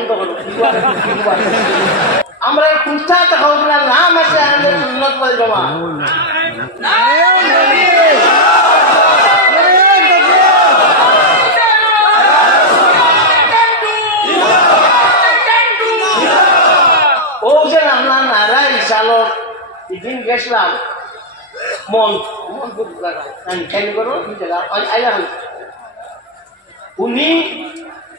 বন্ধ করো আমরা কুস্তা দেখাও না নাম আছে আমাদের সুন্নত ওয়াল জামা ও যে আপনার নারাই চালক এদিন গেছিলাম মন খেয়াল করো আইয়া উনি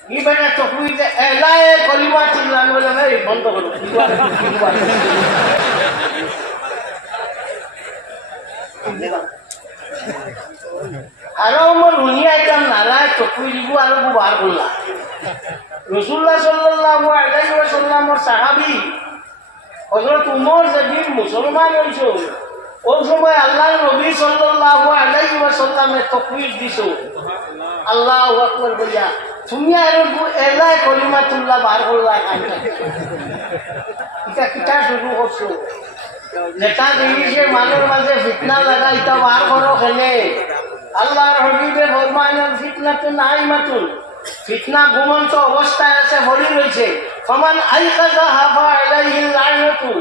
ই বেটা চকুইতে এলাই কলিমা চিল্লান বলে ভাই বন্ধ করো আর আমার উনি আইতাম নারায় চকুই দিব আর বার করলাম রাসূলুল্লাহ সাল্লাল্লাহু আলাইহি ওয়াসাল্লামের সাহাবী হযরত উমর যেদিন মুসলমান হইছো ওই সময় আল্লাহর নবী সাল্লাল্লাহু আলাইহি ওয়াসাল্লামে তাকবীর দিছো আল্লাহু আকবার বলিয়া তুমি আর এলাই কলিমাতুল্লাহ বার করলা এটা কিটা শুরু করছো যেটা জিনিসের মানুষের মাঝে ফিতনা লাগা এটা বার করো খেলে আল্লাহর হাবিবে ফরমায়েন ফিতনা তো নাই মাতুল ফিতনা ঘুমন্ত অবস্থায় আছে বলি রয়েছে ফমান আইকাযা হাফা আলাইহি লানাতু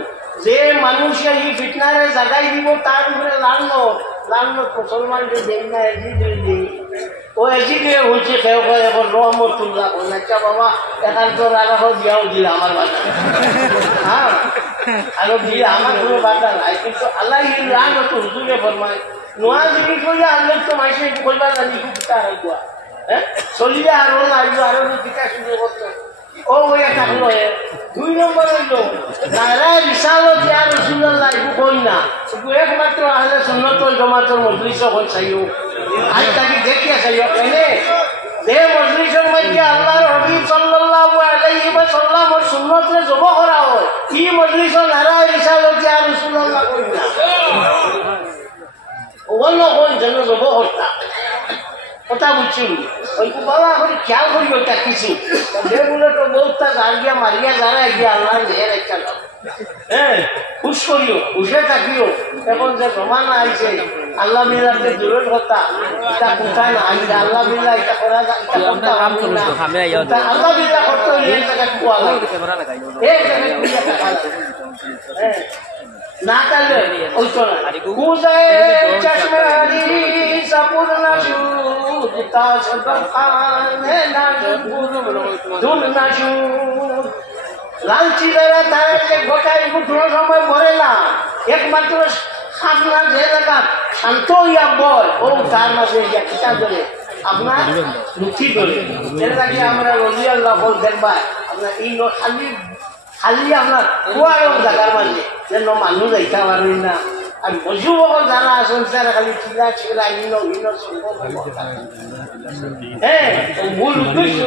যে মানুষ এই ফিতনারে জাগাই দিব তার উপরে লানত মুসলমানকে দেই না এজি ও এজি দিয়ে হচ্ছে কেউ কেউ এখন রহমতুল্লাহ আচ্ছা বাবা এখান তো রাখো দিয়াও দিলে আমার বাধা হ্যাঁ আরো দিয়ে আমার কোনো বাধা নাই কিন্তু আল্লাহ লানত হুজুরে ফরমায় নোয়া জিনিস করিয়া আল্লাহ তো মাইসে বলবা জানি কিতা রাখবা হ্যাঁ চলিয়া আরো লাগলো আরো কিতা শুরু করতো ও ওইয়া থাকলো দুই নম্বর হইল নারায় বিশালত ইয়া রাসূলুল্লাহ একটু কই না শুধু একমাত্র আহলে সুন্নাত ওয়াল জামাতের মজলিস হল চাইও আজ তাকে দেখিয়া চাইও কেনে যে মজলিসের মধ্যে আল্লাহর হাবিব সাল্লাল্লাহু আলাইহি ওয়াসাল্লামের সুন্নতরে জমা করা হয় এই মজলিস নারায় বিশালত ইয়া রাসূলুল্লাহ কই না ওগুলো কোন যেন জমা করতা কথা বুঝছি ওই বাবা এখন খেয়াল করি ওইটা কিছু যেগুলো তো বহুতটা গাড়িয়া মারিয়া যারা গিয়ে আল্লাহ ঢের একটা হ্যাঁ খুশ করিও খুশে থাকিও এখন যে জমানা আইছে আল্লাহ মিল্লাতে দূরের কথা এটা কোথায় না আইছে আল্লাহ মিল্লা এটা করা যায় আল্লাহ মিল্লা করতে হইলে এই জায়গায় কুয়া লাগে এই জায়গায় না তাহলে ওই তো না কুজায় চশমারি সাপুরনা শুতা সদকানে না দুন না শুত লালচি দ্বারা তাকে গোটাই গুঠনো সময় পড়ে না একমাত্র আপনার যে জায়গা শান্ত হইয়া বয় ও তার মাঝে কিতাব ধরে আপনার লুচি ধরে এর আগে আমরা রবি আল্লাহ বল দেখবা আপনার এই খালি আপনার কুয়ার জায়গার মাঝে যেন মানুষ যাইতে পারেন না আর যুবক যারা আছেন তারা খালি চিলা চিলা হ্যাঁ মূল উদ্দেশ্য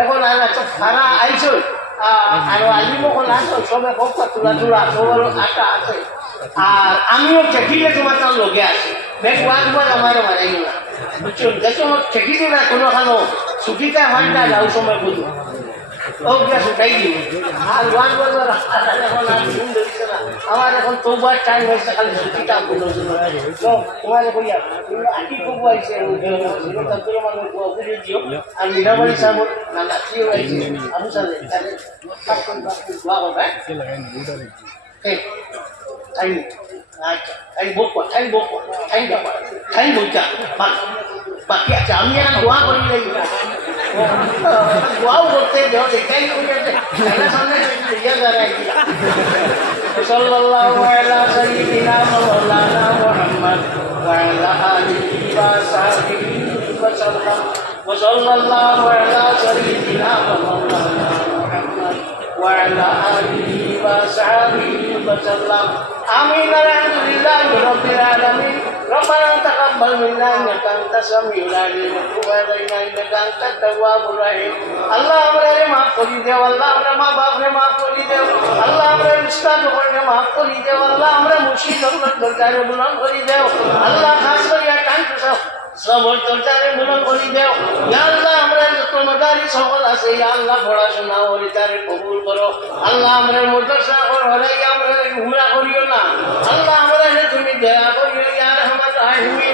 এখন সারা আইস আর আলিমকল আসো সবে বক্তা তোলা তোলা সবার আশা আছে আর আমিও চেকিলে তোমার তার লগে আছি বেশ ওয়াজ আমার মারাই না বুঝছো দেখো চেকিলে না কোনো খানো ছুটিতে হয় না যাও সময় বুঝো ওগুলা ছুটাই দিব আর ওয়াজ এখন আর ঘুম ধরিছে না আমার এখন তোবার টাইম হয়েছে খালি ছুটিটা বুঝো তোমার কইয়া আটি কবু আইছে মানুষ বুঝে দিও আর মিরাবাড়ি সাহেব না নাচিও আইছে আবু সালে তাহলে দোয়া করবে টাইম আচ্ছা টাইম বলছা বাকি আছে আমি এখন দোয়া করি দোয়াও করতে দেও দেখাই সামনে সাল্লাল্লাহু আলা সাইয়্যিদিনা মাওলানা মুহাম্মদ ওয়া আলা আলিহি ওয়া সাহবিহি ওয়া সাল্লাম ওয়া সাল্লাল্লাহু আলা সাইয়্যিদিনা মাওলানা মুহাম্মদ ওয়া আলা আলিহি ওয়া সাহবিহি ওয়া সাল্লাম আমিন আলহামদুলিল্লাহি রাব্বিল আলামিন ربنا تقبل منا انك انت السميع العليم وتب علينا انك انت التواب الرحيم আল্লাহ আমারে maaf করে দাও আল্লাহ আমরা মা বাপরে maaf করে দাও আল্লাহ আমরা উস্তাদ করে maaf করে দাও আল্লাহ আমরা মুর্শিদ দরকারে বুলন্দ করে দাও আল্লাহ খাস করে কান্ত সবর দরকারে বুলন্দ করে দাও ইয়া আল্লাহ আমরা যত মাদারি সকল আছে ইয়া আল্লাহ পড়াশোনা ওরে তারে কবুল করো আল্লাহ আমরা মাদ্রাসা করে আমরা গুমরা করিও না আল্লাহ আমরা তুমি দয়া করিও ইয়া রহমান রাহিম